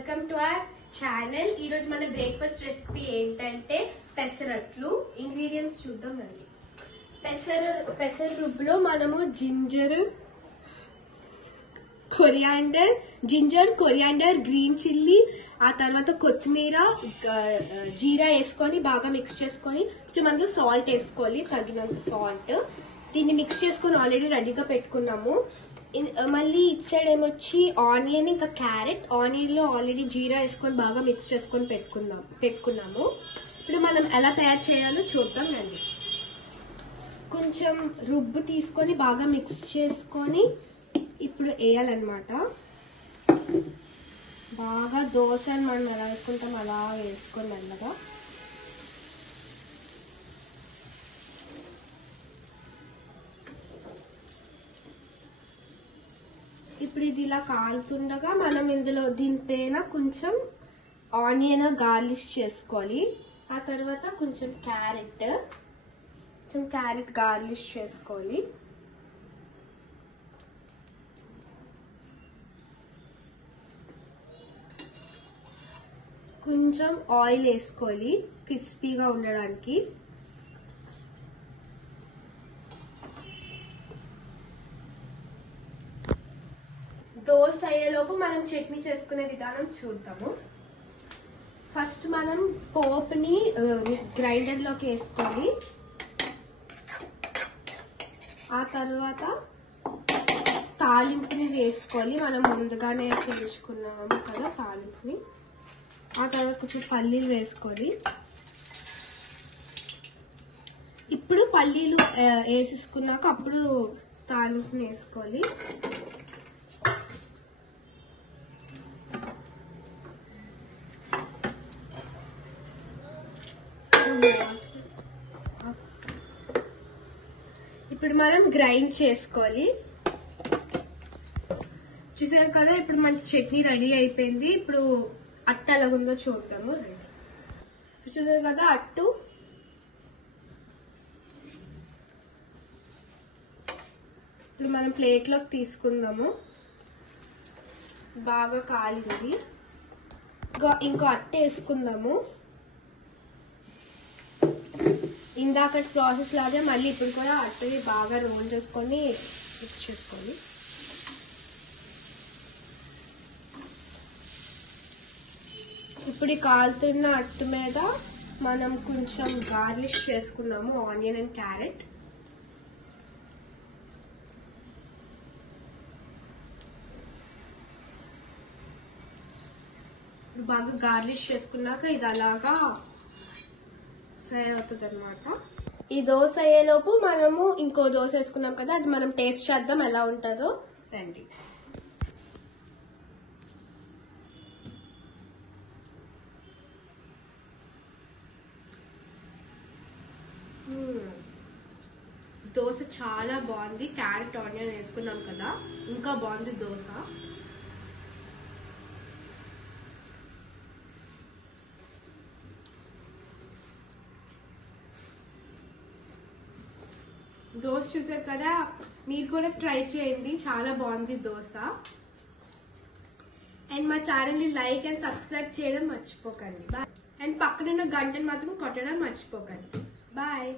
Welcome to our channel. ఈ రోజు మన బ్రేక్ఫాస్ట్ రెసిపీ ఏంటంటే పెసరట్లు. ఇంగ్రీడియంట్స్ చూద్దామండి. పెసర రుబ్బులో మనము జింజర్, కొరియాండర్, గ్రీన్ చిల్లీ, ఆ తర్వాత కొత్తిమీర, జీరా వేసుకొని బాగా మిక్స్ చేసుకొని కొంచెం అందులో సాల్ట్ వేసుకోవాలి, తగినంత సాల్ట్. దీన్ని మిక్స్ చేసుకొని ఆల్రెడీ రెడీగా పెట్టుకున్నాము. మళ్ళీ ఇటు సైడ్ ఏమొచ్చి ఆనియన్ ఇంకా క్యారెట్. ఆనియన్ లో ఆల్రెడీ జీరా వేసుకొని బాగా మిక్స్ చేసుకొని పెట్టుకున్నాము. ఇప్పుడు మనం ఎలా తయారు చేయాలో చూద్దాం రండి. కొంచెం రుబ్బు తీసుకొని బాగా మిక్స్ చేసుకొని ఇప్పుడు వేయాలన్నమాట. బాగా దోశ అని మనం ఎలా వేసుకుంటాం అలా వేసుకొని మెల్లగా. ఇప్పుడు ఇది ఇలా కాలుతుండగా మనం ఇందులో దీనిపైన కొంచెం ఆనియన్ గార్లిష్ చేసుకోవాలి. ఆ తర్వాత కొంచెం క్యారెట్ గార్లిష్ చేసుకోవాలి. కొంచెం ఆయిల్ వేసుకోవాలి క్రిస్పీగా ఉండడానికి. దోశ అయ్యేలోపు మనం చట్నీ చేసుకునే విధానం చూద్దాము. ఫస్ట్ మనం పోపుని గ్రైండర్ లోకి వేసుకోవాలి. ఆ తర్వాత తాలింపుని వేసుకోవాలి. మనం ముందుగానే చేయించుకున్నాము కదా తాలింపుని. ఆ తర్వాత కొంచెం పల్లీలు వేసుకోవాలి. ఇప్పుడు పల్లీలు వేసేసుకున్నాక అప్పుడు తాలింపుని వేసుకోవాలి. ఇప్పుడు మనం గ్రైండ్ చేసుకోవాలి. చూసారు కదా, ఇప్పుడు మన చట్నీ రెడీ అయిపోయింది. ఇప్పుడు అట్టు ఎలాగుందో చూద్దాము. చూసారు కదా అట్టు. ఇప్పుడు మనం ప్లేట్లోకి తీసుకుందాము. బాగా కాలింది. ఇంకో అట్టు వేసుకుందాము. ఇందాక ప్రాసెస్ లాగే మళ్ళీ ఇప్పుడు కూడా అట్టని బాగా రోల్ చేసుకొని మిక్స్ చేసుకోవాలి. ఇప్పుడు ఈ కాలుతున్న అట్టు మీద మనం కొంచెం గార్లిష్ చేసుకున్నాము ఆనియన్ అండ్ క్యారెట్. బాగా గార్లిష్ చేసుకున్నాక ఇది అలాగా ఫ్రై అవుతుంది అనమాట. ఈ దోశ అయ్యేలోపు మనము ఇంకో దోశ వేసుకున్నాం కదా, అది మనం టేస్ట్ చేద్దాం ఎలా ఉంటుందో రండి. దోశ చాలా బాగుంది. క్యారెట్ ఆనియన్ వేసుకున్నాం కదా, ఇంకా బాగుంది దోశ. దోశ చూసారు కదా, మీరు కూడా ట్రై చేయండి, చాలా బాగుంది దోశ. అండ్ మా ఛానల్ని లైక్ అండ్ సబ్స్క్రైబ్ చేయడం మర్చిపోకండి. బాయ్. అండ్ పక్కనున్న గంటను మాత్రం కొట్టడం మర్చిపోకండి. బాయ్.